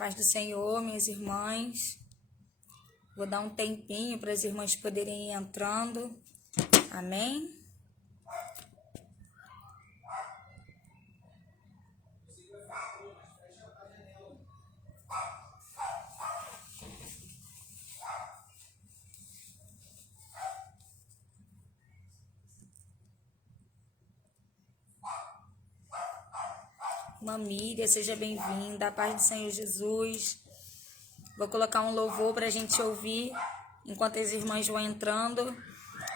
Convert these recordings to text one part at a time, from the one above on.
paz do Senhor, minhas irmãs. Vou dar um tempinho para as irmãs poderem ir entrando. Amém? Irmã Miriam, seja bem-vinda. A paz do Senhor Jesus. Vou colocar um louvor para a gente ouvir enquanto as irmãs vão entrando.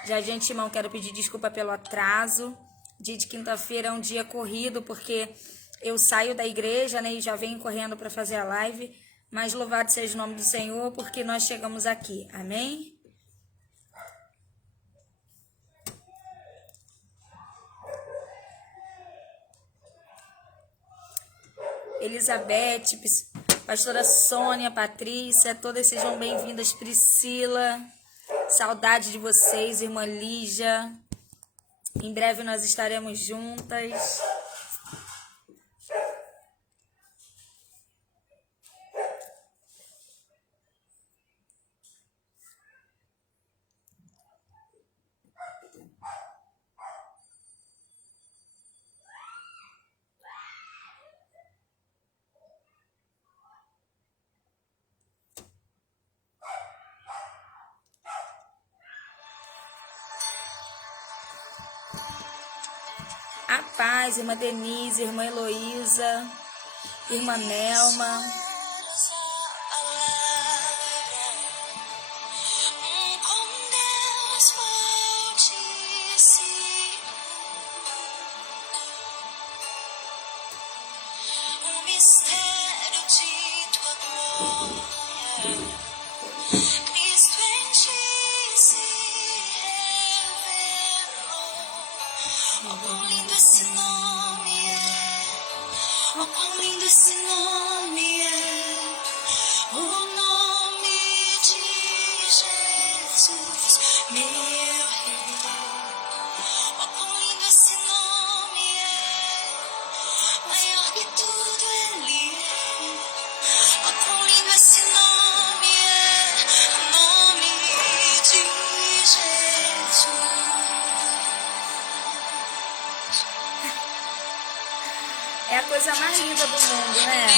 Já de antemão quero pedir desculpa pelo atraso. Dia de quinta-feira é um dia corrido, porque eu saio da igreja, né, e já venho correndo para fazer a live. Mas louvado seja o nome do Senhor, porque nós chegamos aqui. Amém? Elizabeth, pastora Sônia, Patrícia, todas sejam bem-vindas. Priscila, saudade de vocês, irmã Lígia. Em breve nós estaremos juntas. A paz, irmã Denise, irmã Heloísa, irmã Nelma. É a coisa mais linda do mundo, né?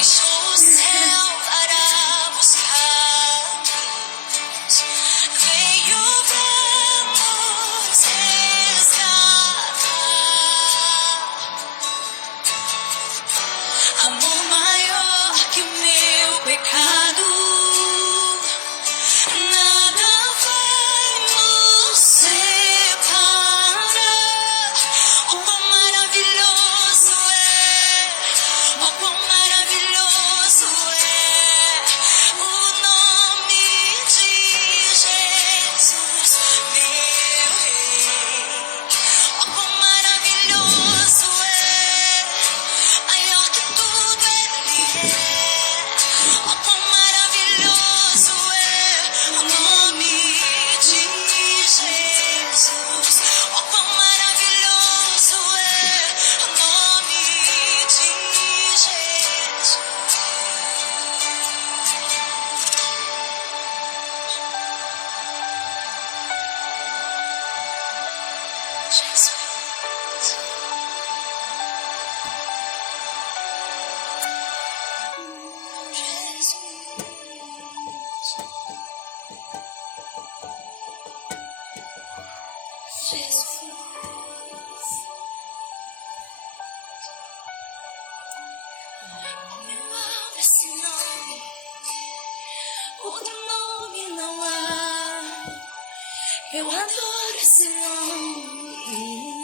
Eu adoro esse nome.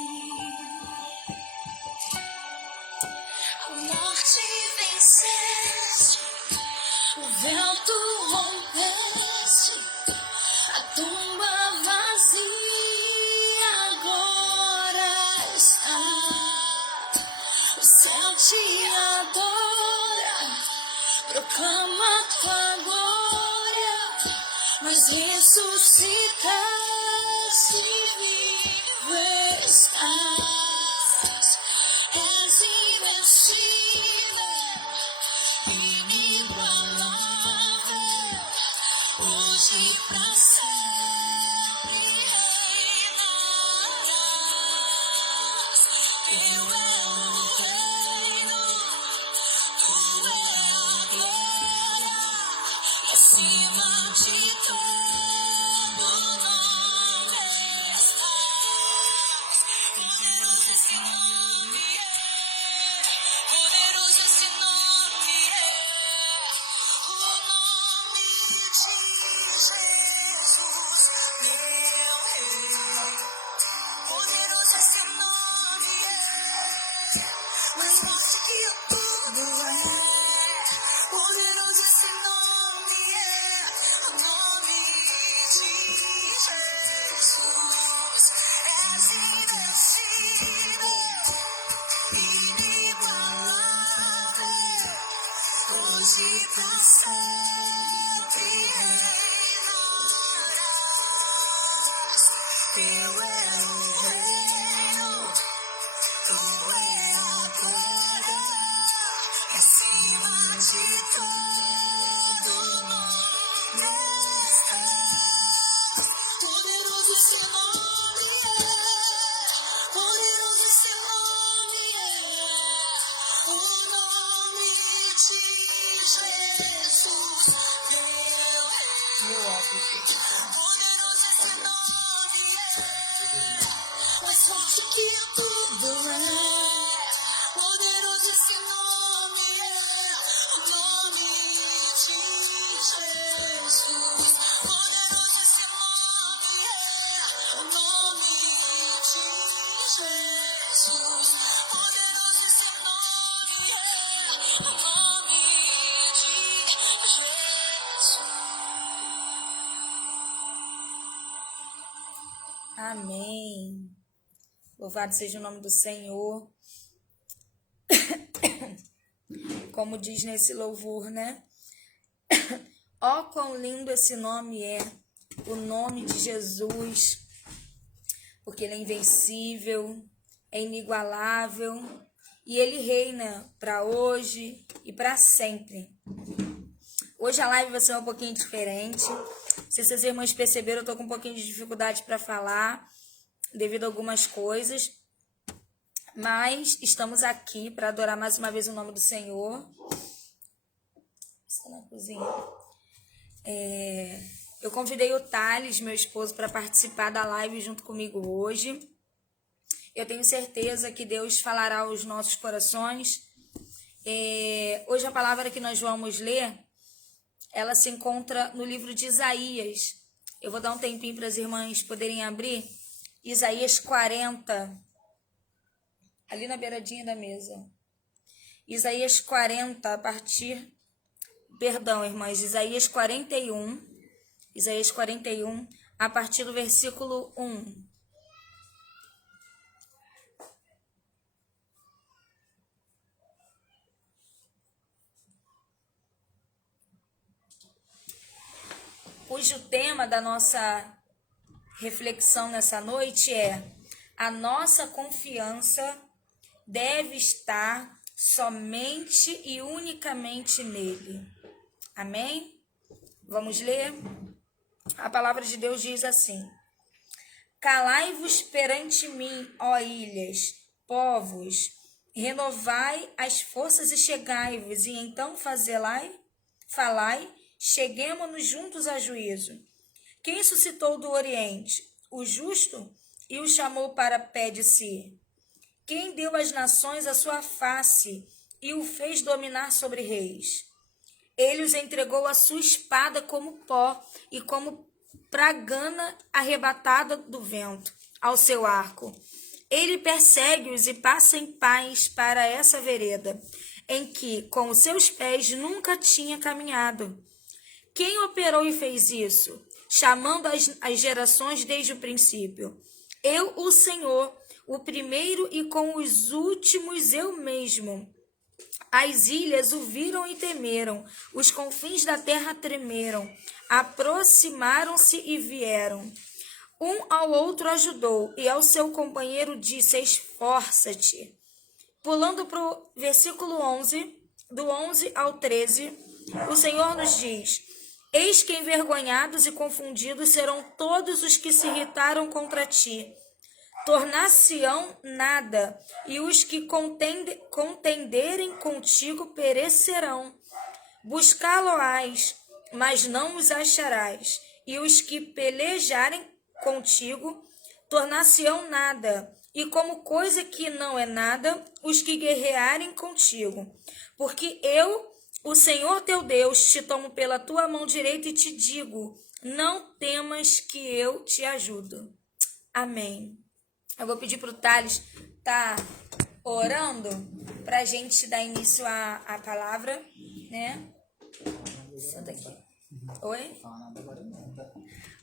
A morte venceste, o vento rompeste, a tumba vazia agora está. O céu te adora, proclama tua glória, mas ressuscitaste. Vivo estás, és invencível, inigualável. hoje pra sempre reinarás. Teu é o reino, tua é a glória, acima de todo nome estás. Poderoso esse nome é, poderoso esse nome é, o nome de Jesus, meu Rei. Poderoso esse nome é, mais forte que tudo é. Poderoso esse nome é, o nome de Jesus. És invencível, inigualável, hoje pra sempre reinarás. Teu é o reino, tua é a glória, acima de todo nome estás. Poderoso seu nome é, poderoso seu nome é, o nome de Jesus, meu Rei. Poderoso esse nome é, mais forte que tudo é. Poderoso esse nome é, o nome de Jesus. Poderoso esse nome é, o nome de Jesus. Poderoso esse nome é, o nome de Jesus. Amém. Louvado seja o nome do Senhor. Como diz nesse louvor, né? Ó, quão lindo esse nome é, o nome de Jesus, porque ele é invencível, é inigualável e ele reina para hoje e para sempre. Hoje a live vai ser um pouquinho diferente. Se vocês irmãos perceberam, eu tô com um pouquinho de dificuldade para falar, devido a algumas coisas. Mas estamos aqui para adorar mais uma vez o nome do Senhor. Estou na cozinha. Eu convidei o Thales, meu esposo, para participar da live junto comigo hoje. Eu tenho certeza que Deus falará aos nossos corações. Hoje a palavra que nós vamos ler, ela se encontra no livro de Isaías. Eu vou dar um tempinho para as irmãs poderem abrir. Isaías 40, ali na beiradinha da mesa. Isaías 40, a partir... Perdão, irmãs, Isaías 41, a partir do versículo 1. Cujo tema da nossa reflexão nessa noite é: a nossa confiança deve estar somente e unicamente nele. Amém? Vamos ler? A palavra de Deus diz assim: calai-vos perante mim, ó ilhas, povos, renovai as forças e chegai-vos, e então falai, cheguemo-nos juntos a juízo. Quem suscitou do Oriente? O justo? E o chamou para pé de si? Quem deu às nações a sua face e o fez dominar sobre reis? Ele os entregou à sua espada como pó e como pragana arrebatada do vento, ao seu arco. Ele persegue-os e passa em paz para essa vereda, em que, com os seus pés, nunca tinha caminhado. Quem operou e fez isso, chamando as gerações desde o princípio? Eu, o Senhor, o primeiro, e com os últimos eu mesmo. As ilhas o viram e temeram, os confins da terra tremeram, aproximaram-se e vieram. Um ao outro ajudou, e ao seu companheiro disse: esforça-te. Pulando para o versículo 11, do 11 ao 13, o Senhor nos diz: Eis que envergonhados e confundidos serão todos os que se irritaram contra ti. Tornar-se-ão nada, e os que contenderem contigo perecerão. Buscá-lo-ás, mas não os acharás, e os que pelejarem contigo tornar-se-ão nada, e como coisa que não é nada, os que guerrearem contigo. Porque eu, o Senhor teu Deus, te tomo pela tua mão direita e te digo, não temas que eu te ajudo. Amém. Eu vou pedir para o Thales estar orando para a gente dar início à palavra, né? Senta aqui. Oi?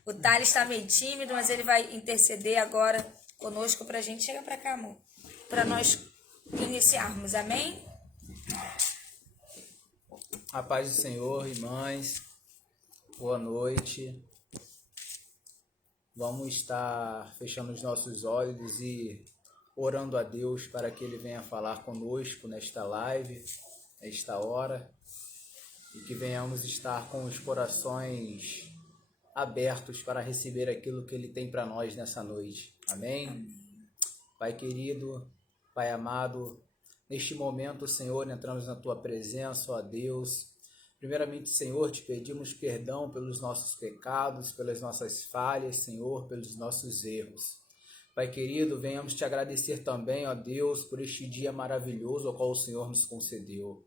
O Thales está meio tímido, mas ele vai interceder agora conosco para a gente. Chega para cá, amor. Para nós iniciarmos, amém? A paz do Senhor, irmãs. Boa noite. Vamos estar fechando os nossos olhos e orando a Deus para que Ele venha falar conosco nesta live, nesta hora, e que venhamos estar com os corações abertos para receber aquilo que Ele tem para nós nessa noite. Amém? Pai querido, Pai amado, neste momento, Senhor, entramos na Tua presença, ó Deus. Primeiramente, Senhor, te pedimos perdão pelos nossos pecados, pelas nossas falhas, Senhor, pelos nossos erros. Pai querido, venhamos te agradecer também, ó Deus, por este dia maravilhoso ao qual o Senhor nos concedeu.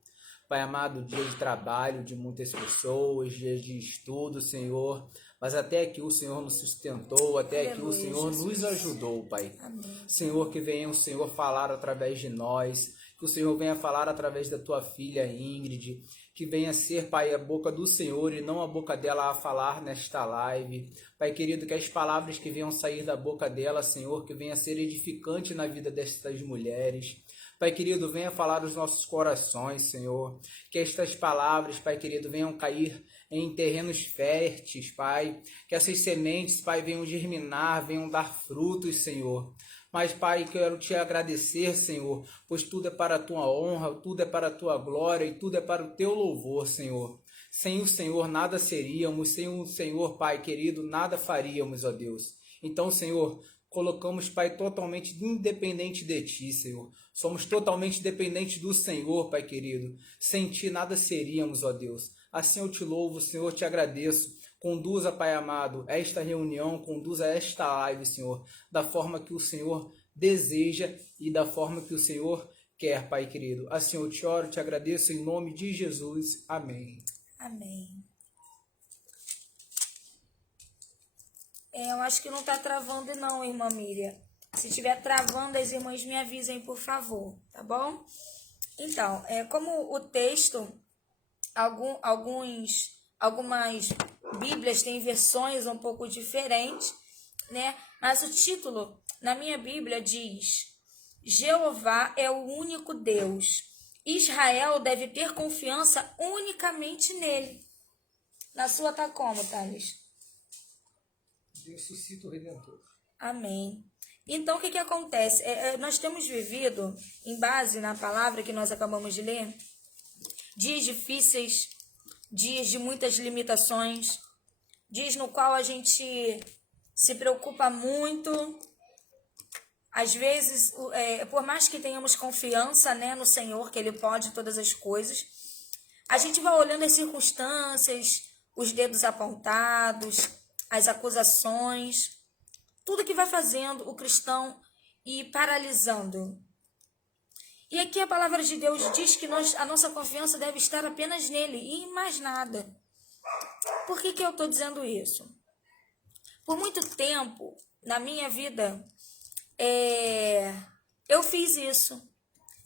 Pai amado, dia de trabalho de muitas pessoas, dias de estudo, Senhor, mas até aqui o Senhor nos sustentou, até aqui o Senhor nos ajudou, Pai. Amém. Senhor, que venha o Senhor falar através de nós, que o Senhor venha falar através da tua filha Ingrid, que venha ser, Pai, a boca do Senhor e não a boca dela a falar nesta live. Pai querido, que as palavras que venham sair da boca dela, Senhor, que venha ser edificante na vida destas mulheres. Pai querido, venha falar os nossos corações, Senhor. Que estas palavras, Pai querido, venham cair em terrenos férteis, Pai. Que essas sementes, Pai, venham germinar, venham dar frutos, Senhor. Mas, Pai, quero te agradecer, Senhor, pois tudo é para a tua honra, tudo é para a tua glória e tudo é para o teu louvor, Senhor. Sem o Senhor nada seríamos, sem o Senhor, Pai querido, nada faríamos, ó Deus. Então, Senhor, colocamos, Pai, totalmente independente de Ti, Senhor. Somos totalmente dependentes do Senhor, Pai querido. Sem Ti nada seríamos, ó Deus. Assim eu te louvo, Senhor, te agradeço. Conduza, Pai amado, esta reunião, conduza esta live, Senhor, da forma que o Senhor deseja e da forma que o Senhor quer, Pai querido. Assim eu te oro, te agradeço em nome de Jesus. Amém. Amém. Eu acho que não está travando não, irmã Miriam. Se estiver travando, as irmãs me avisem, por favor, tá bom? Então, como o texto, algumas Bíblias têm versões um pouco diferentes, né? Mas o título na minha Bíblia diz: Jeová é o único Deus. Israel deve ter confiança unicamente nele. Na sua tá como, Thales? Deus suscita o Redentor. Amém. Então, o que acontece? Nós temos vivido, em base na palavra que nós acabamos de ler, dias difíceis, dias de muitas limitações, dias no qual a gente se preocupa muito. Às vezes, por mais que tenhamos confiança, né, no Senhor, que Ele pode todas as coisas, a gente vai olhando as circunstâncias, os dedos apontados, as acusações, tudo que vai fazendo o cristão ir paralisando. E aqui a palavra de Deus diz que a nossa confiança deve estar apenas nele e em mais nada. Por que eu estou dizendo isso? Por muito tempo na minha vida, eu fiz isso.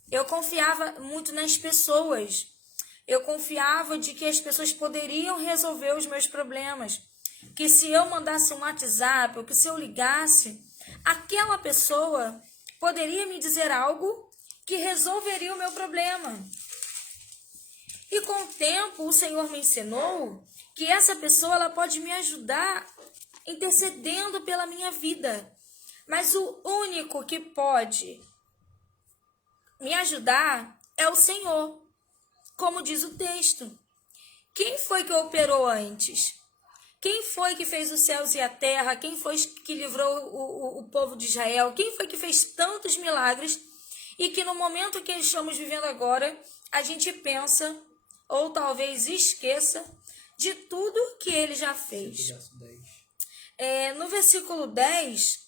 Eu confiava muito nas pessoas. Eu confiava de que as pessoas poderiam resolver os meus problemas. Que se eu mandasse um WhatsApp ou que se eu ligasse, aquela pessoa poderia me dizer algo que resolveria o meu problema. E com o tempo, o Senhor me ensinou que essa pessoa ela pode me ajudar intercedendo pela minha vida. Mas o único que pode me ajudar é o Senhor. Como diz o texto, Quem foi que operou antes? Quem foi que fez os céus e a terra? Quem foi que livrou o povo de Israel? Quem foi que fez tantos milagres e que no momento que estamos vivendo agora, a gente pensa, ou talvez esqueça, de tudo que ele já fez. No versículo 10,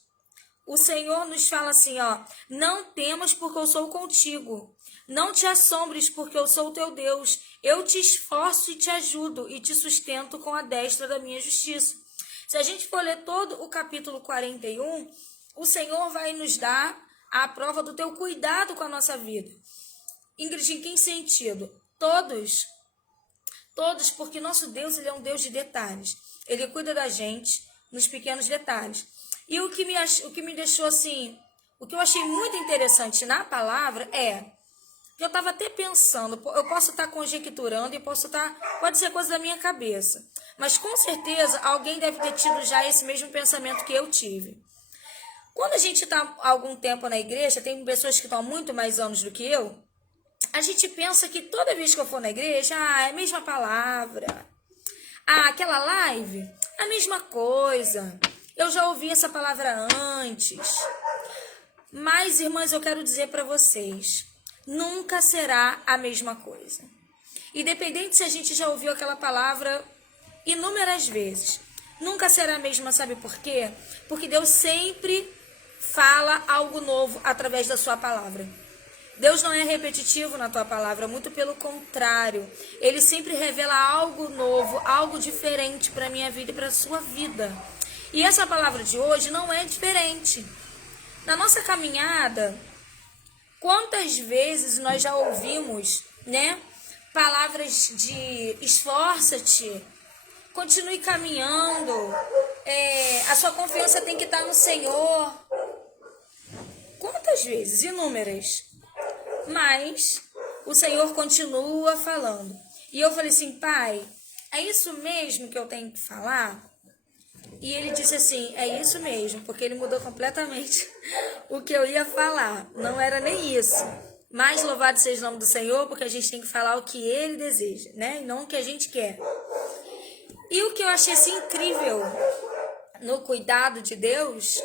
o Senhor nos fala assim, ó: não temas, porque eu sou contigo. Não te assombres, porque eu sou o teu Deus. Eu te esforço e te ajudo e te sustento com a destra da minha justiça. Se a gente for ler todo o capítulo 41, o Senhor vai nos dar a prova do teu cuidado com a nossa vida. Ingrid, em que sentido? Todos, porque nosso Deus, ele é um Deus de detalhes. Ele cuida da gente nos pequenos detalhes. E o que me deixou assim, o que eu achei muito interessante na palavra eu estava até pensando, eu posso estar conjecturando e pode ser coisa da minha cabeça, mas com certeza alguém deve ter tido já esse mesmo pensamento que eu tive. Quando a gente está há algum tempo na igreja, tem pessoas que estão há muito mais anos do que eu, a gente pensa que toda vez que eu for na igreja, é a mesma palavra. Aquela live, a mesma coisa. Eu já ouvi essa palavra antes. Mas, irmãs, eu quero dizer para vocês, nunca será a mesma coisa. Independente se a gente já ouviu aquela palavra inúmeras vezes, nunca será a mesma, sabe por quê? Porque Deus sempre fala algo novo através da sua palavra. Deus não é repetitivo na tua palavra, muito pelo contrário. Ele sempre revela algo novo, algo diferente para a minha vida e para a sua vida. E essa palavra de hoje não é diferente. Na nossa caminhada, quantas vezes nós já ouvimos, palavras de esforça-te, continue caminhando, a sua confiança tem que estar no Senhor. Quantas vezes? Inúmeras. Mas o Senhor continua falando. E eu falei assim, Pai, é isso mesmo que eu tenho que falar? E ele disse assim, é isso mesmo, porque ele mudou completamente o que eu ia falar. Não era nem isso. Mas louvado seja o nome do Senhor, porque a gente tem que falar o que ele deseja, E não o que a gente quer. E o que eu achei assim incrível no cuidado de Deus,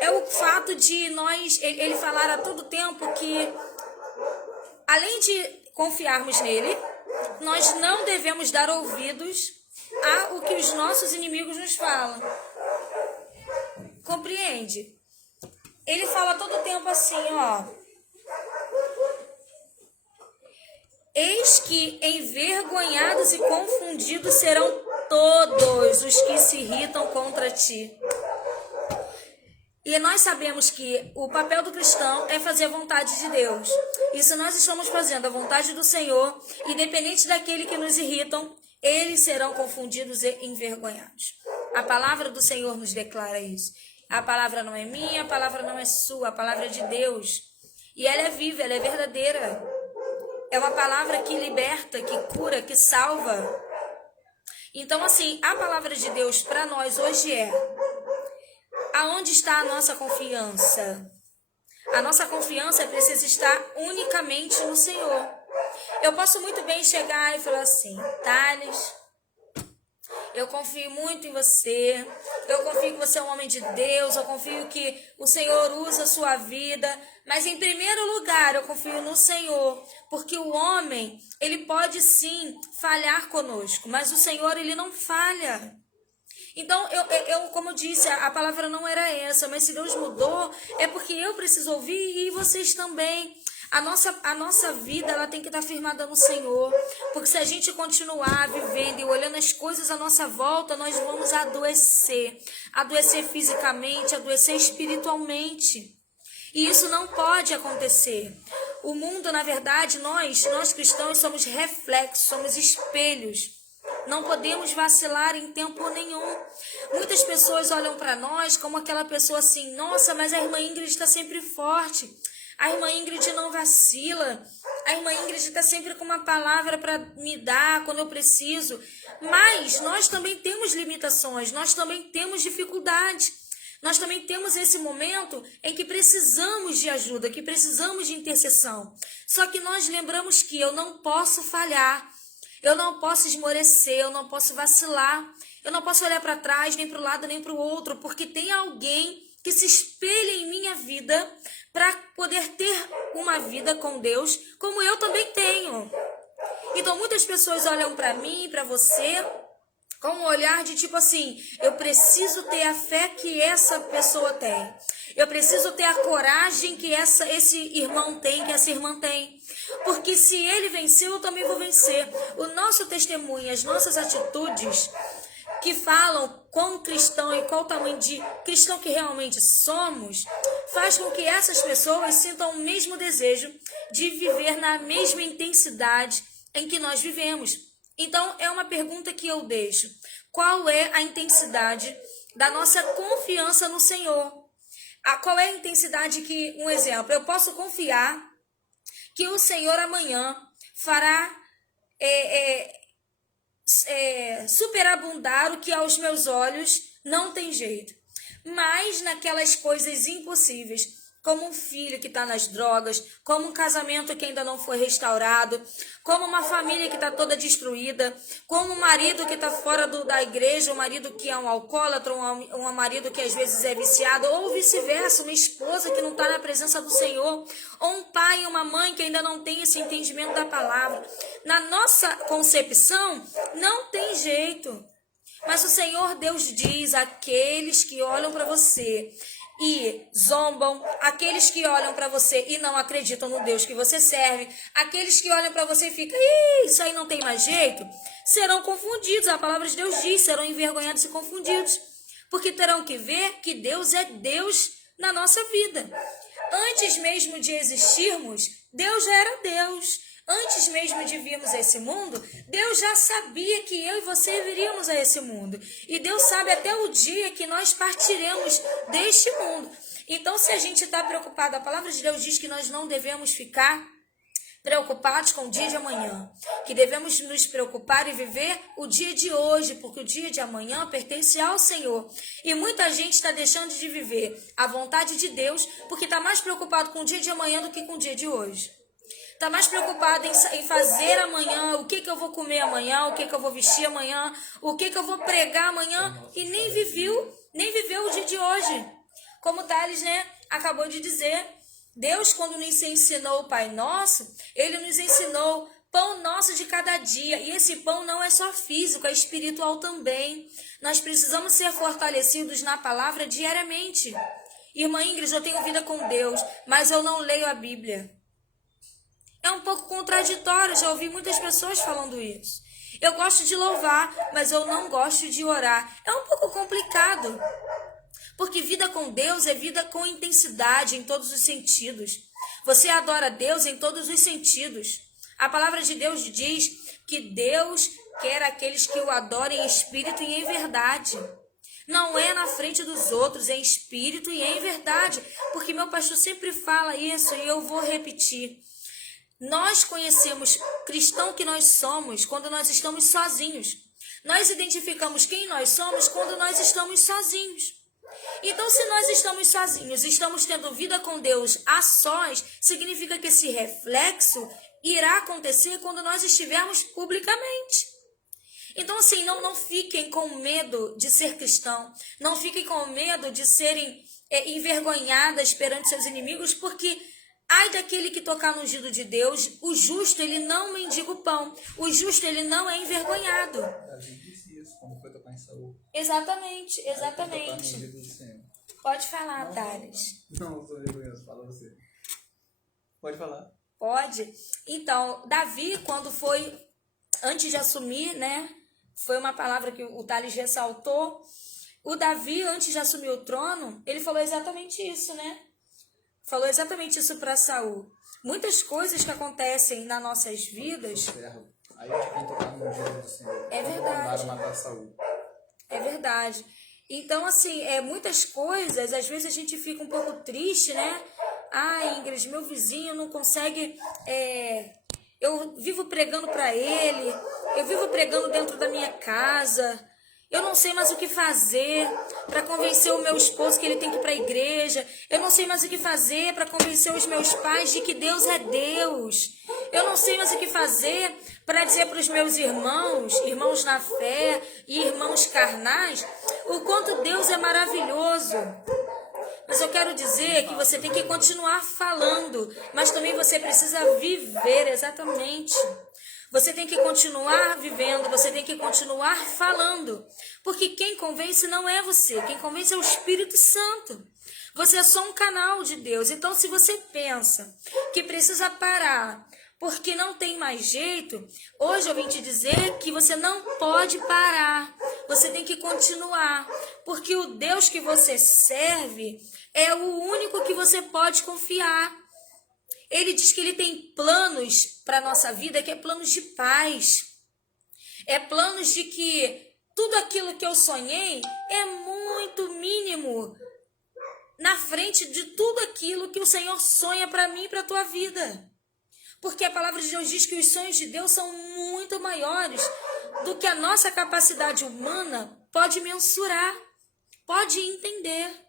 é o fato de ele falar a todo tempo que, além de confiarmos nele, nós não devemos dar ouvidos ao que os nossos inimigos nos falam. Compreende? Ele fala todo tempo assim, eis que envergonhados e confundidos serão todos os que se irritam contra ti. E nós sabemos que o papel do cristão é fazer a vontade de Deus. E se nós estamos fazendo a vontade do Senhor, independente daquele que nos irritam, eles serão confundidos e envergonhados. A palavra do Senhor nos declara isso. A palavra não é minha, a palavra não é sua, a palavra é de Deus. E ela é viva, ela é verdadeira. É uma palavra que liberta, que cura, que salva. Então, assim, a palavra de Deus para nós hoje aonde está a nossa confiança? A nossa confiança precisa estar unicamente no Senhor. Eu posso muito bem chegar e falar assim, Thales, eu confio muito em você, eu confio que você é um homem de Deus, eu confio que o Senhor usa a sua vida, mas em primeiro lugar eu confio no Senhor, porque o homem, ele pode sim falhar conosco, mas o Senhor, ele não falha. Então, como eu disse, a palavra não era essa, mas se Deus mudou, é porque eu preciso ouvir e vocês também. A nossa vida, ela tem que estar firmada no Senhor, porque se a gente continuar vivendo e olhando as coisas à nossa volta, nós vamos adoecer fisicamente, adoecer espiritualmente. E isso não pode acontecer. O mundo, na verdade, nós cristãos somos reflexos, somos espelhos. Não podemos vacilar em tempo nenhum. Muitas pessoas olham para nós como aquela pessoa assim, nossa, mas a irmã Ingrid está sempre forte. A irmã Ingrid não vacila. A irmã Ingrid está sempre com uma palavra para me dar quando eu preciso. Mas nós também temos limitações, nós também temos dificuldades. Nós também temos esse momento em que precisamos de ajuda, que precisamos de intercessão. Só que nós lembramos que eu não posso falhar, eu não posso esmorecer, eu não posso vacilar, eu não posso olhar para trás, nem para o lado, nem para o outro, porque tem alguém que se espelha em minha vida para poder ter uma vida com Deus, como eu também tenho. Então muitas pessoas olham para mim, para você, com um olhar de tipo assim, eu preciso ter a fé que essa pessoa tem. Eu preciso ter a coragem que esse irmão tem, que essa irmã tem. Porque se ele venceu, eu também vou vencer. O nosso testemunho, as nossas atitudes que falam quão cristão e qual tamanho de cristão que realmente somos, faz com que essas pessoas sintam o mesmo desejo de viver na mesma intensidade em que nós vivemos. Então, é uma pergunta que eu deixo. Qual é a intensidade da nossa confiança no Senhor? Qual é a intensidade que, um exemplo, eu posso confiar que o Senhor amanhã fará superabundar o que aos meus olhos não tem jeito. Mas naquelas coisas impossíveis, como um filho que está nas drogas, como um casamento que ainda não foi restaurado, como uma família que está toda destruída, como um marido que está fora da igreja, um marido que é um alcoólatra, um marido que às vezes é viciado, ou vice-versa, uma esposa que não está na presença do Senhor, ou um pai e uma mãe que ainda não tem esse entendimento da palavra. Na nossa concepção, não tem jeito. Mas o Senhor Deus diz, aqueles que olham para você e zombam, aqueles que olham para você e não acreditam no Deus que você serve, aqueles que olham para você e ficam, isso aí não tem mais jeito, serão confundidos. A palavra de Deus diz, serão envergonhados e confundidos, porque terão que ver que Deus é Deus na nossa vida. Antes mesmo de existirmos, Deus já era Deus. Antes mesmo de virmos a esse mundo, Deus já sabia que eu e você viríamos a esse mundo. E Deus sabe até o dia que nós partiremos deste mundo. Então, se a gente está preocupado, a palavra de Deus diz que nós não devemos ficar preocupados com o dia de amanhã. Que devemos nos preocupar e viver o dia de hoje, porque o dia de amanhã pertence ao Senhor. E muita gente está deixando de viver a vontade de Deus, porque está mais preocupado com o dia de amanhã do que com o dia de hoje. Está mais preocupado em fazer amanhã, o que eu vou comer amanhã, o que eu vou vestir amanhã, o que eu vou pregar amanhã, e nem viveu o dia de hoje. Como o Thales, acabou de dizer, Deus, quando nos ensinou o Pai Nosso, Ele nos ensinou pão nosso de cada dia. E esse pão não é só físico, é espiritual também. Nós precisamos ser fortalecidos na palavra diariamente. Irmã Ingrid, eu tenho vida com Deus, mas eu não leio a Bíblia. É um pouco contraditório, já ouvi muitas pessoas falando isso. Eu gosto de louvar, mas eu não gosto de orar. É um pouco complicado, porque vida com Deus é vida com intensidade em todos os sentidos. Você adora Deus em todos os sentidos. A palavra de Deus diz que Deus quer aqueles que o adorem em espírito e em verdade. Não é na frente dos outros, é em espírito e em verdade. Porque meu pastor sempre fala isso e eu vou repetir. Nós conhecemos cristão que nós somos quando nós estamos sozinhos. Nós identificamos quem nós somos quando nós estamos sozinhos. Então, se nós estamos sozinhos, estamos tendo vida com Deus a sós, significa que esse reflexo irá acontecer quando nós estivermos publicamente. Então, assim, não fiquem com medo de ser cristão, não fiquem com medo de serem envergonhadas perante seus inimigos, porque ai daquele que tocar no ungido de Deus, o justo, ele não mendiga o pão. O justo, ele não é envergonhado. Davi disse isso quando foi tocar em Saul. Exatamente. Pode falar, Não, Thales. Não, sou vergonhoso, fala você. Pode falar. Pode. Então, Davi, quando foi, antes de assumir, foi uma palavra que o Thales ressaltou. O Davi, antes de assumir o trono, ele falou exatamente isso, Falou exatamente isso para Saul. Muitas coisas que acontecem nas nossas vidas. Aí a gente vem tocar no ungido do Senhor. É verdade. Matar Saul. É verdade. Então, assim, muitas coisas, às vezes a gente fica um pouco triste, Ingrid, meu vizinho não consegue. Eu vivo pregando para ele, eu vivo pregando dentro da minha casa. Eu não sei mais o que fazer para convencer o meu esposo que ele tem que ir para a igreja. Eu não sei mais o que fazer para convencer os meus pais de que Deus é Deus. Eu não sei mais o que fazer para dizer para os meus irmãos, irmãos na fé e irmãos carnais, o quanto Deus é maravilhoso. Mas eu quero dizer que você tem que continuar falando, mas também você precisa viver, exatamente. Você tem que continuar vivendo, você tem que continuar falando. Porque quem convence não é você, quem convence é o Espírito Santo. Você é só um canal de Deus. Então, se você pensa que precisa parar porque não tem mais jeito, hoje eu vim te dizer que você não pode parar. Você tem que continuar. Porque o Deus que você serve é o único que você pode confiar. Ele diz que ele tem planos para a nossa vida, que é planos de paz. É planos de que tudo aquilo que eu sonhei é muito mínimo na frente de tudo aquilo que o Senhor sonha para mim e para a tua vida. Porque a palavra de Deus diz que os sonhos de Deus são muito maiores do que a nossa capacidade humana pode mensurar, pode entender.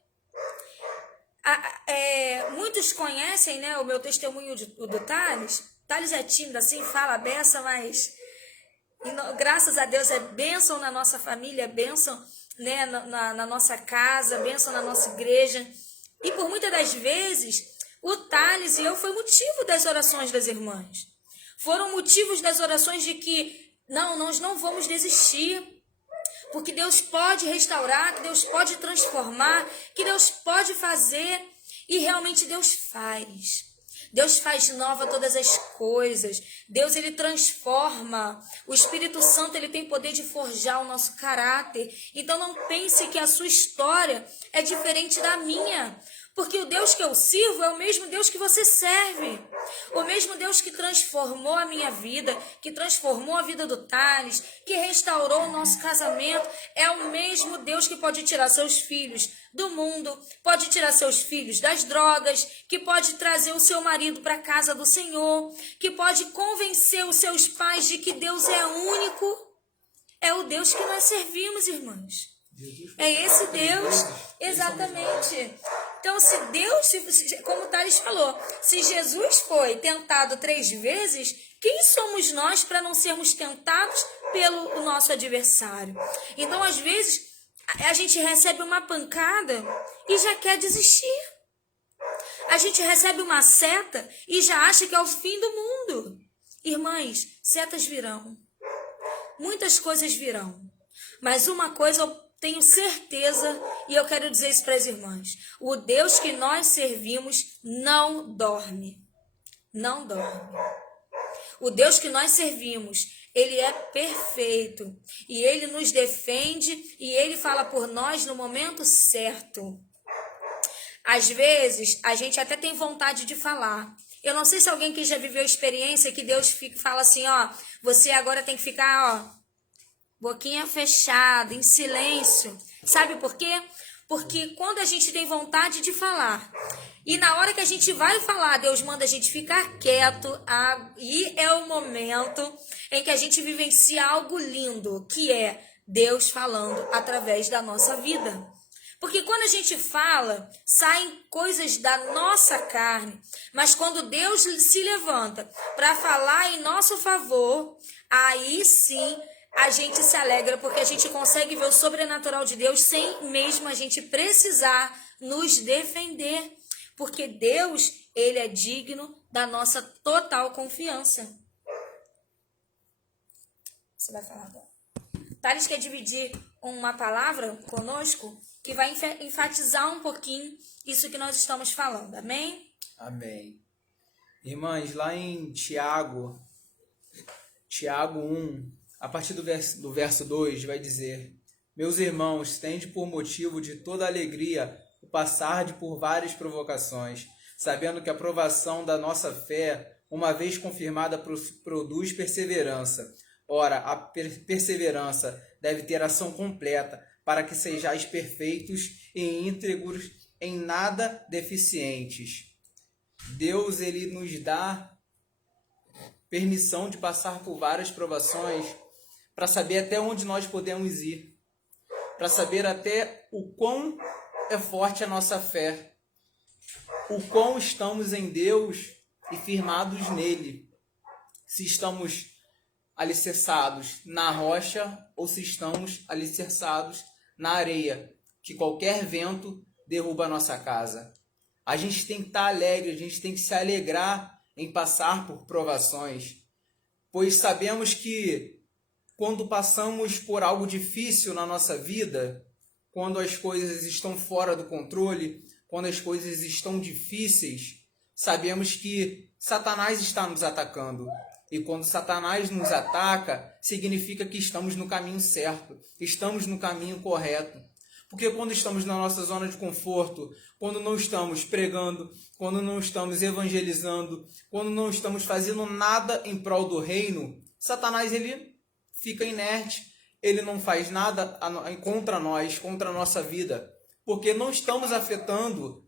Muitos conhecem, né, o meu testemunho do Thales. Thales é tímido assim, fala a beça, mas graças a Deus é bênção na nossa família, é bênção, né, na nossa casa, bênção na nossa igreja. E por muitas das vezes, o Thales e eu foi motivo das orações das irmãs. Foram motivos das orações de que, nós não vamos desistir. Porque Deus pode restaurar, que Deus pode transformar, que Deus pode fazer. E realmente Deus faz. Deus faz nova todas as coisas. Deus, ele transforma. O Espírito Santo, ele tem poder de forjar o nosso caráter. Então não pense que a sua história é diferente da minha. Porque o Deus que eu sirvo é o mesmo Deus que você serve. O mesmo Deus que transformou a minha vida, que transformou a vida do Thales, que restaurou o nosso casamento, é o mesmo Deus que pode tirar seus filhos do mundo, pode tirar seus filhos das drogas, que pode trazer o seu marido para a casa do Senhor, que pode convencer os seus pais de que Deus é único. É o Deus que nós servimos, irmãos. É esse Deus, exatamente. Então, se Deus, como o Thales falou, se Jesus foi tentado 3 vezes, quem somos nós para não sermos tentados pelo nosso adversário? Então, às vezes, a gente recebe uma pancada e já quer desistir. A gente recebe uma seta e já acha que é o fim do mundo. Irmãs, setas virão. Muitas coisas virão. Mas uma coisa eu tenho certeza, e eu quero dizer isso para as irmãs: o Deus que nós servimos não dorme. Não dorme. O Deus que nós servimos, ele é perfeito. E ele nos defende e ele fala por nós no momento certo. Às vezes, a gente até tem vontade de falar. Eu não sei se alguém que já viveu a experiência que Deus fala assim, você agora tem que ficar, boquinha fechada, em silêncio. Sabe por quê? Porque quando a gente tem vontade de falar e na hora que a gente vai falar, Deus manda a gente ficar quieto, e é o momento em que a gente vivencia algo lindo, que é Deus falando através da nossa vida. Porque quando a gente fala, saem coisas da nossa carne, mas quando Deus se levanta para falar em nosso favor, aí sim a gente se alegra, porque a gente consegue ver o sobrenatural de Deus sem mesmo a gente precisar nos defender. Porque Deus, ele é digno da nossa total confiança. Você vai falar agora. Thales quer dividir uma palavra conosco que vai enfatizar um pouquinho isso que nós estamos falando. Amém? Amém. Irmãs, lá em Tiago 1, a partir do verso 2, vai dizer: meus irmãos, tende por motivo de toda alegria o passar por várias provocações, sabendo que a provação da nossa fé, uma vez confirmada, produz perseverança. Ora, a perseverança deve ter ação completa, para que sejais perfeitos e íntegros, em nada deficientes. Deus, ele nos dá permissão de passar por várias provações para saber até onde nós podemos ir. para saber até o quão é forte a nossa fé, o quão estamos em Deus e firmados nele, se estamos alicerçados na rocha ou se estamos alicerçados na areia, que qualquer vento derruba a nossa casa. A gente tem que estar alegre, a gente tem que se alegrar em passar por provações, pois sabemos que quando passamos por algo difícil na nossa vida, quando as coisas estão fora do controle, quando as coisas estão difíceis, sabemos que Satanás está nos atacando. E quando Satanás nos ataca, significa que estamos no caminho certo, estamos no caminho correto. Porque quando estamos na nossa zona de conforto, quando não estamos pregando, quando não estamos evangelizando, quando não estamos fazendo nada em prol do reino, Satanás ele fica inerte, ele não faz nada contra nós, contra a nossa vida, porque não estamos afetando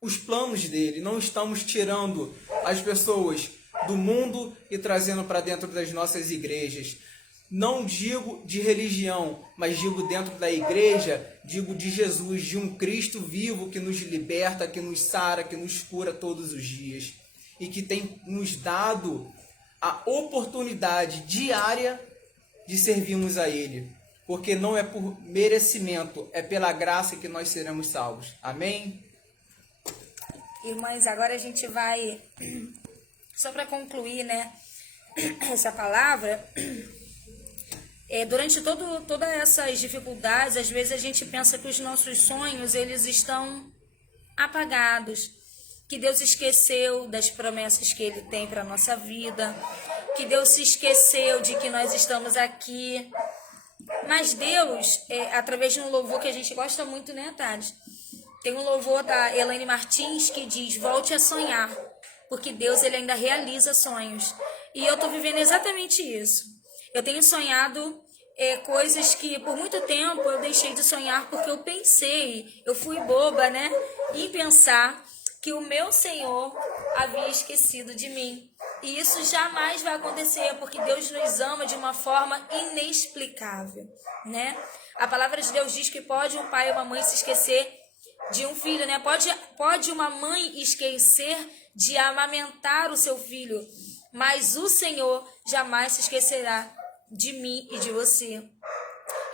os planos dele, não estamos tirando as pessoas do mundo e trazendo para dentro das nossas igrejas. Não digo de religião, mas digo dentro da igreja, digo de Jesus, de um Cristo vivo que nos liberta, que nos sara, que nos cura todos os dias e que tem nos dado a oportunidade diária de servirmos a Ele, porque não é por merecimento, é pela graça que nós seremos salvos. Amém? Irmãs, agora a gente vai, só para concluir, né, essa palavra, durante todas essas dificuldades, às vezes a gente pensa que os nossos sonhos, eles estão apagados, que Deus esqueceu das promessas que Ele tem para a nossa vida, que Deus se esqueceu de que nós estamos aqui. Mas Deus, através de um louvor que a gente gosta muito, né, Thales? Tem um louvor da Elaine Martins que diz: volte a sonhar, porque Deus ele ainda realiza sonhos. E eu estou vivendo exatamente isso. Eu tenho sonhado coisas que por muito tempo eu deixei de sonhar porque eu pensei, eu fui boba, né, em pensar que o meu Senhor havia esquecido de mim. E isso jamais vai acontecer, porque Deus nos ama de uma forma inexplicável, né? A palavra de Deus diz que pode um pai ou uma mãe se esquecer de um filho, né? Pode uma mãe esquecer de amamentar o seu filho, mas o Senhor jamais se esquecerá de mim e de você.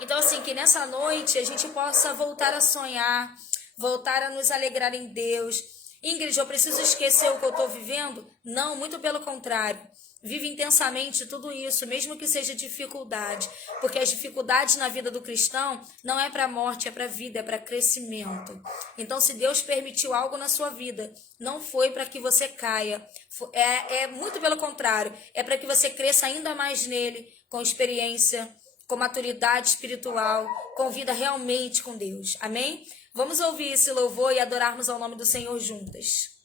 Então, assim, que nessa noite a gente possa voltar a sonhar, voltar a nos alegrar em Deus. Ingrid, eu preciso esquecer o que eu estou vivendo? Não, muito pelo contrário. Vive intensamente tudo isso, mesmo que seja dificuldade. Porque as dificuldades na vida do cristão não é para a morte, é para a vida, é para crescimento. Então, se Deus permitiu algo na sua vida, não foi para que você caia. É muito pelo contrário. É para que você cresça ainda mais nele, com experiência, com maturidade espiritual, com vida realmente com Deus. Amém? Vamos ouvir esse louvor e adorarmos ao nome do Senhor juntas.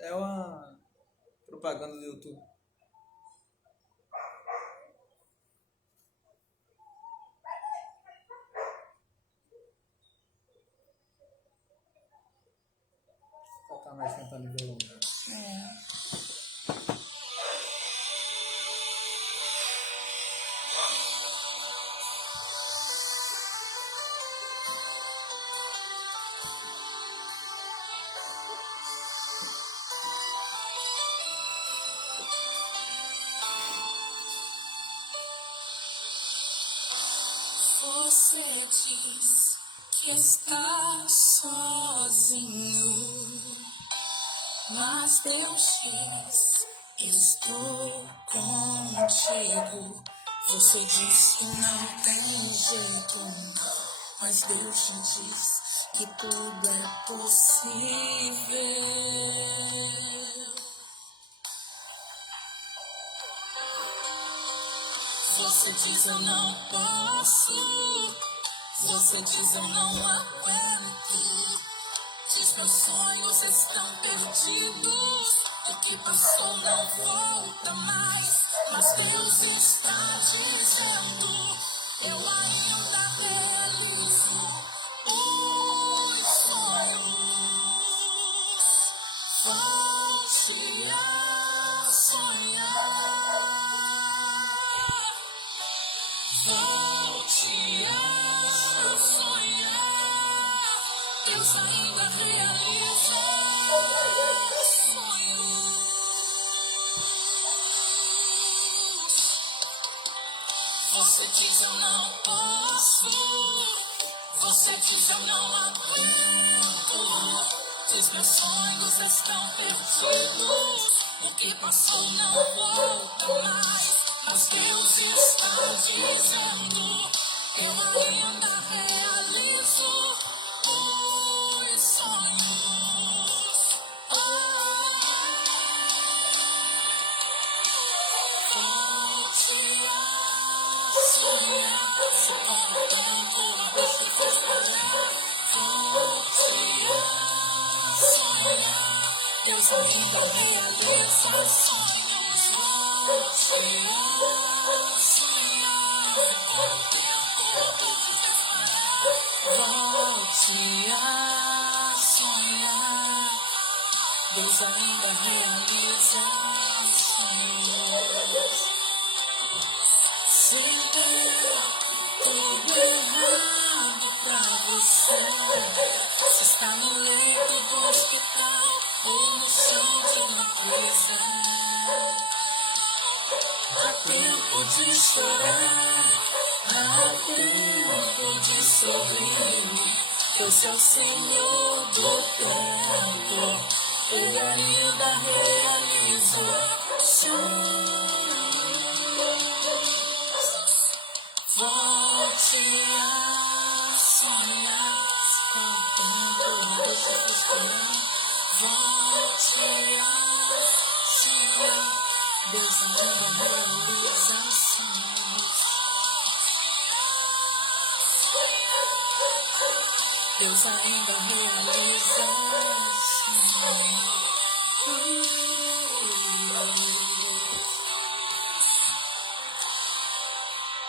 É uma propaganda do YouTube. Satanás tentando ver. Você diz que está sozinho, mas Deus diz: estou contigo. Você diz que não tem jeito, não, mas Deus te diz que tudo é possível. Você diz eu não posso, você diz eu não aguento, diz meus sonhos estão perdidos, o que passou não volta mais, mas Deus está dizendo, eu ainda realizo os sonhos, volte a sonhar. Você diz eu não posso, você diz eu não aguento, diz meus sonhos estão perdidos, o que passou não volta mais, mas Deus está dizendo, eu ainda realizo os sonhos. Volte a sonhar, se com o tempo deixe de esperar. Volte a sonhar, Deus ainda realiza os sonhos. Volte a sonhar, com o tempo deixe de esperar. Volte a sonhar, Deus ainda realiza os sonhos. Se der tudo errado pra você, se está no leito do hospital ou no chão de uma prisão, há tempo de chorar, há tempo de sorrir, esse é o Senhor do tempo, Ele ainda realiza sonhos. Volte a sonhar, com o tempo deixa de esperar. Volte a sonhar, Deus ainda realiza sonhos. Deus ainda realiza sonhos.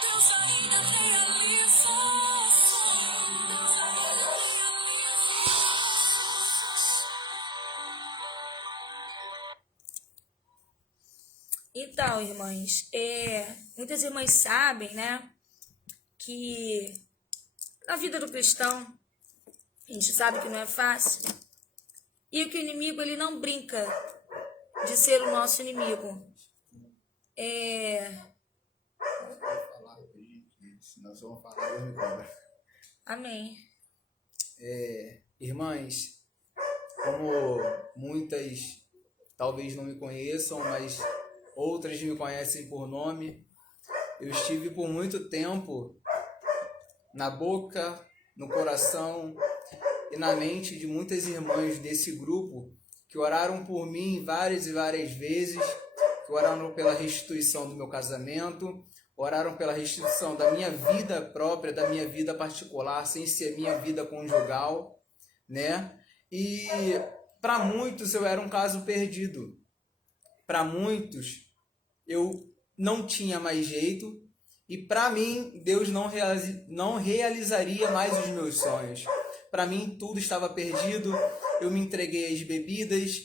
Deus ainda realiza sonhos. Então, irmãs, muitas irmãs sabem, né, que na vida do cristão, a gente sabe que não é fácil, e que o inimigo, ele não brinca de ser o nosso inimigo. Nós vamos falar agora. Amém. Irmãs, como muitas talvez não me conheçam, mas outras me conhecem por nome, eu estive por muito tempo na boca, no coração e na mente de muitas irmãs desse grupo que oraram por mim várias e várias vezes, que oraram pela restituição do meu casamento, oraram pela restituição da minha vida própria, da minha vida particular, sem ser minha vida conjugal, né? E para muitos eu era um caso perdido. Para muitos eu não tinha mais jeito e para mim Deus não realizaria mais os meus sonhos. Para mim tudo estava perdido, eu me entreguei às bebidas,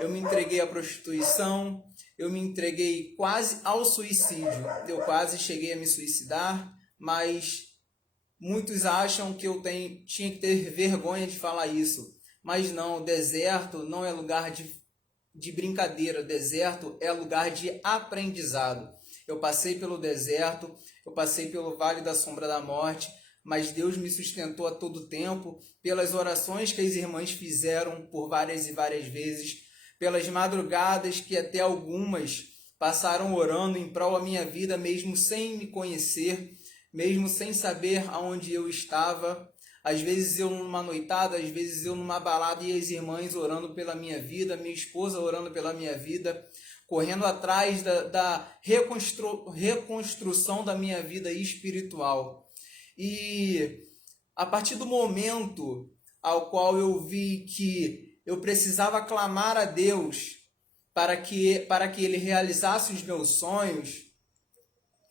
eu me entreguei à prostituição, eu me entreguei quase ao suicídio. Eu quase cheguei a me suicidar, mas muitos acham que eu tinha que ter vergonha de falar isso. Mas não, o deserto não é lugar de brincadeira, o deserto é lugar de aprendizado. Eu passei pelo deserto, eu passei pelo vale da sombra da morte, mas Deus me sustentou a todo tempo, pelas orações que as irmãs fizeram por várias e várias vezes, pelas madrugadas que até algumas passaram orando em prol da minha vida, mesmo sem me conhecer, mesmo sem saber aonde eu estava. Às vezes eu numa noitada, às vezes eu numa balada e as irmãs orando pela minha vida, minha esposa orando pela minha vida, correndo atrás da reconstrução da minha vida espiritual. E a partir do momento ao qual eu vi que eu precisava clamar a Deus para que Ele realizasse os meus sonhos,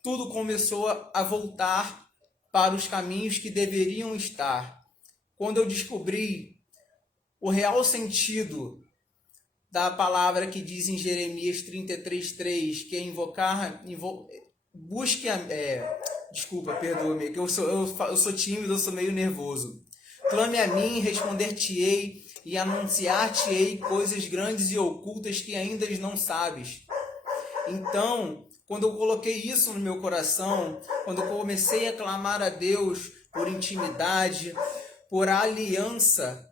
tudo começou a voltar para os caminhos que deveriam estar. Quando eu descobri o real sentido da palavra que diz em Jeremias 33:3, que é busque desculpa, perdoa-me, que eu sou tímido, eu sou meio nervoso. Clame a mim, responder-te-ei e anunciar-te-ei coisas grandes e ocultas que ainda não sabes. Então, quando eu coloquei isso no meu coração, quando eu comecei a clamar a Deus por intimidade, por aliança,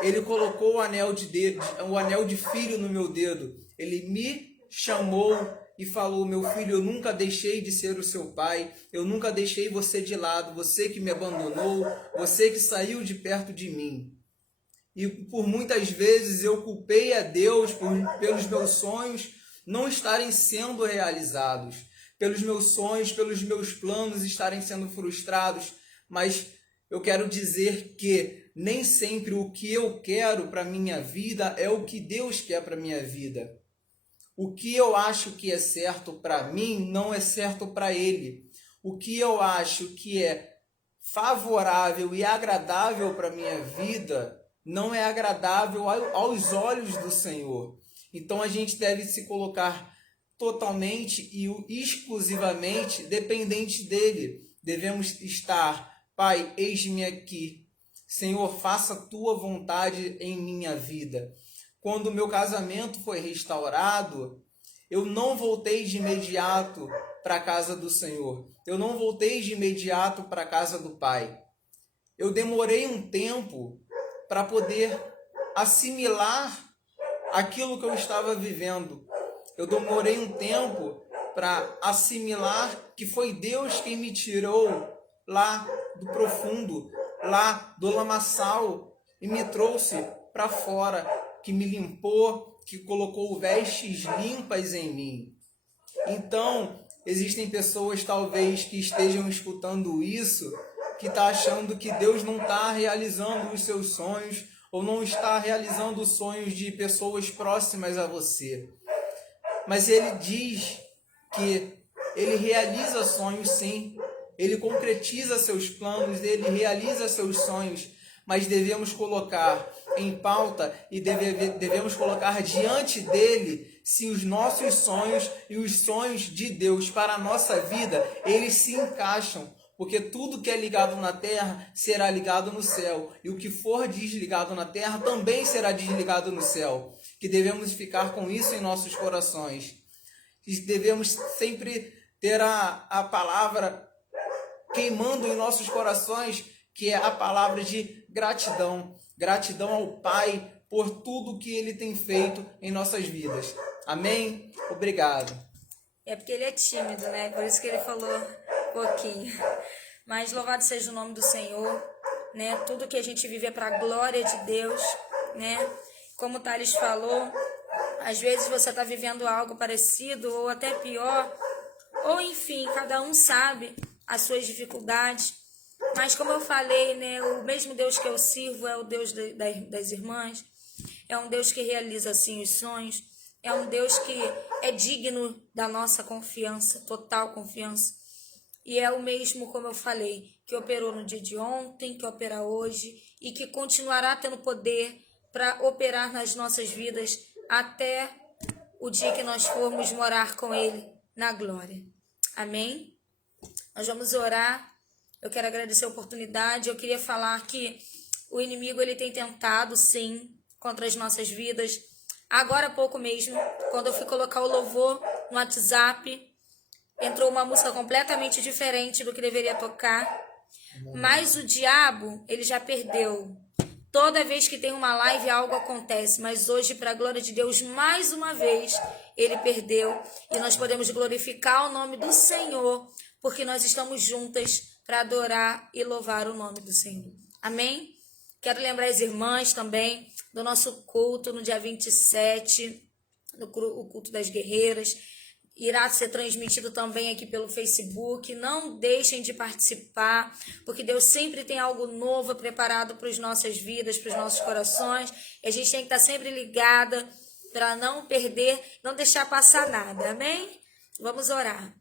Ele colocou o anel de filho no meu dedo. Ele me chamou e falou: meu filho, eu nunca deixei de ser o seu pai, eu nunca deixei você de lado, você que me abandonou, você que saiu de perto de mim. E por muitas vezes eu culpei a Deus pelos meus sonhos não estarem sendo realizados, pelos meus sonhos, pelos meus planos estarem sendo frustrados, mas eu quero dizer que nem sempre o que eu quero para minha vida é o que Deus quer para minha vida. O que eu acho que é certo para mim não é certo para Ele. O que eu acho que é favorável e agradável para minha vida não é agradável aos olhos do Senhor. Então a gente deve se colocar totalmente e exclusivamente dependente dele. Devemos estar: Pai, eis-me aqui. Senhor, faça a tua vontade em minha vida. Quando o meu casamento foi restaurado, eu não voltei de imediato para a casa do Senhor. Eu não voltei de imediato para a casa do Pai. Eu demorei um tempo para poder assimilar aquilo que eu estava vivendo. Eu demorei um tempo para assimilar que foi Deus quem me tirou lá do profundo, lá do lamaçal, e me trouxe para fora, que me limpou, que colocou vestes limpas em mim. Então, existem pessoas talvez que estejam escutando isso, que está achando que Deus não está realizando os seus sonhos, ou não está realizando os sonhos de pessoas próximas a você. Mas Ele diz que Ele realiza sonhos, sim. Ele concretiza seus planos, Ele realiza seus sonhos, mas devemos colocar em pauta e devemos colocar diante dele se os nossos sonhos e os sonhos de Deus para a nossa vida, eles se encaixam. Porque tudo que é ligado na terra será ligado no céu, e o que for desligado na terra também será desligado no céu. Que devemos ficar com isso em nossos corações. E devemos sempre ter a palavra queimando em nossos corações, que é a palavra de gratidão. Gratidão ao Pai por tudo que Ele tem feito em nossas vidas. Amém? Obrigado. É porque ele é tímido, né? Por isso que ele falou pouquinho. Mas louvado seja o nome do Senhor, né? Tudo que a gente vive é para a glória de Deus, né? Como o Thales falou, às vezes você está vivendo algo parecido ou até pior, ou enfim, cada um sabe as suas dificuldades. Mas como eu falei, né? O mesmo Deus que eu sirvo é o Deus das irmãs, é um Deus que realiza assim os sonhos, é um Deus que é digno da nossa confiança, total confiança. E é o mesmo, como eu falei, que operou no dia de ontem, que opera hoje e que continuará tendo poder para operar nas nossas vidas até o dia que nós formos morar com Ele na glória. Amém? Nós vamos orar. Eu quero agradecer a oportunidade. Eu queria falar que o inimigo ele tem tentado, sim, contra as nossas vidas. Agora há pouco mesmo, quando eu fui colocar o louvor no WhatsApp, entrou uma música completamente diferente do que deveria tocar. Mas o diabo, ele já perdeu. Toda vez que tem uma live, algo acontece. Mas hoje, para a glória de Deus, mais uma vez, ele perdeu. E nós podemos glorificar o nome do Senhor, porque nós estamos juntas para adorar e louvar o nome do Senhor. Amém? Quero lembrar as irmãs também do nosso culto no dia 27, o culto das guerreiras. Irá ser transmitido também aqui pelo Facebook. Não deixem de participar, porque Deus sempre tem algo novo preparado para as nossas vidas, para os nossos corações. E a gente tem que estar sempre ligada para não perder, não deixar passar nada. Amém? Vamos orar.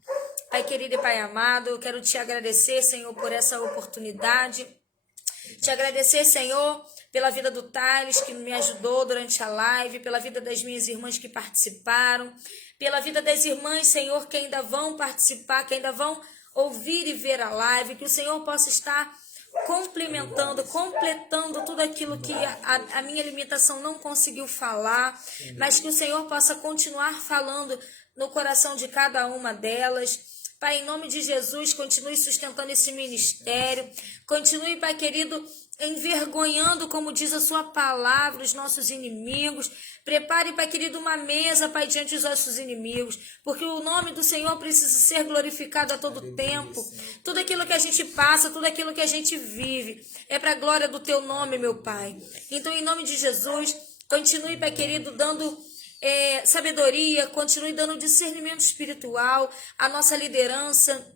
Pai querido e Pai amado, eu quero te agradecer, Senhor, por essa oportunidade. Te agradecer, Senhor, pela vida do Thales, que me ajudou durante a live, pela vida das minhas irmãs que participaram, pela vida das irmãs, Senhor, que ainda vão participar, que ainda vão ouvir e ver a live, que o Senhor possa estar complementando, completando tudo aquilo que a minha limitação não conseguiu falar, mas que o Senhor possa continuar falando no coração de cada uma delas. Pai, em nome de Jesus, continue sustentando esse ministério. Continue, Pai querido, envergonhando, como diz a sua palavra, os nossos inimigos. Prepare, Pai querido, uma mesa, Pai, diante dos nossos inimigos, porque o nome do Senhor precisa ser glorificado a todo tempo. Tudo aquilo que a gente passa, tudo aquilo que a gente vive, é para a glória do Teu nome, meu Pai. Então, em nome de Jesus, continue, Pai querido, dando sabedoria, continue dando discernimento espiritual à nossa liderança,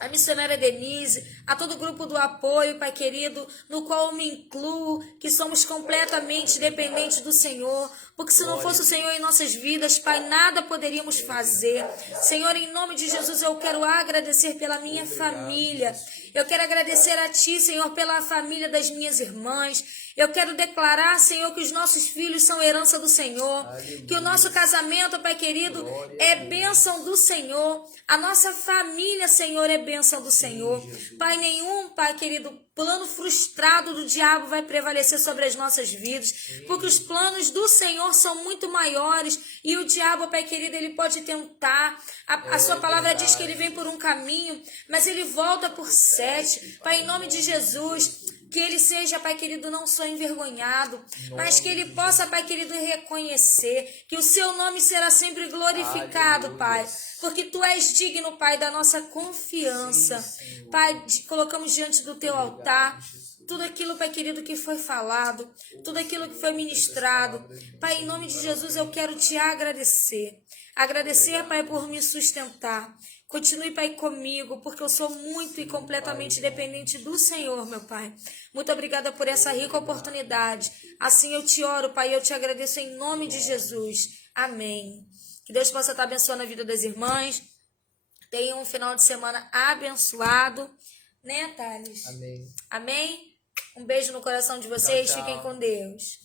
a missionária Denise, a todo o grupo do apoio, Pai querido, no qual eu me incluo, que somos completamente dependentes do Senhor, porque se não fosse o Senhor em nossas vidas, Pai, nada poderíamos fazer. Senhor, em nome de Jesus, eu quero agradecer pela minha família, eu quero agradecer a Ti, Senhor, pela família das minhas irmãs. Eu quero declarar, Senhor, que os nossos filhos são herança do Senhor, que o nosso casamento, Pai querido, é bênção do Senhor, a nossa família, Senhor, é bênção do Senhor. Pai, nenhum, Pai querido, plano frustrado do diabo vai prevalecer sobre as nossas vidas, porque os planos do Senhor são muito maiores e o diabo, Pai querido, ele pode tentar. A sua palavra diz que ele vem por um caminho, mas ele volta por 7. Pai, em nome de Jesus, que ele seja, Pai querido, não só envergonhado, mas que ele possa, Pai querido, reconhecer que o seu nome será sempre glorificado, Pai, porque Tu és digno, Pai, da nossa confiança. Pai, colocamos diante do Teu altar tudo aquilo, Pai querido, que foi falado, tudo aquilo que foi ministrado. Pai, em nome de Jesus, eu quero Te agradecer. Agradecer, Pai, por me sustentar. Continue, Pai, comigo, porque eu sou muito e completamente dependente do Senhor, meu Pai. Muito obrigada por essa rica oportunidade. Assim eu Te oro, Pai, e eu Te agradeço em nome de Jesus. Amém. Que Deus possa estar abençoando a vida das irmãs. Tenham um final de semana abençoado. Né, Thales? Amém. Amém? Um beijo no coração de vocês. Tchau, tchau. Fiquem com Deus.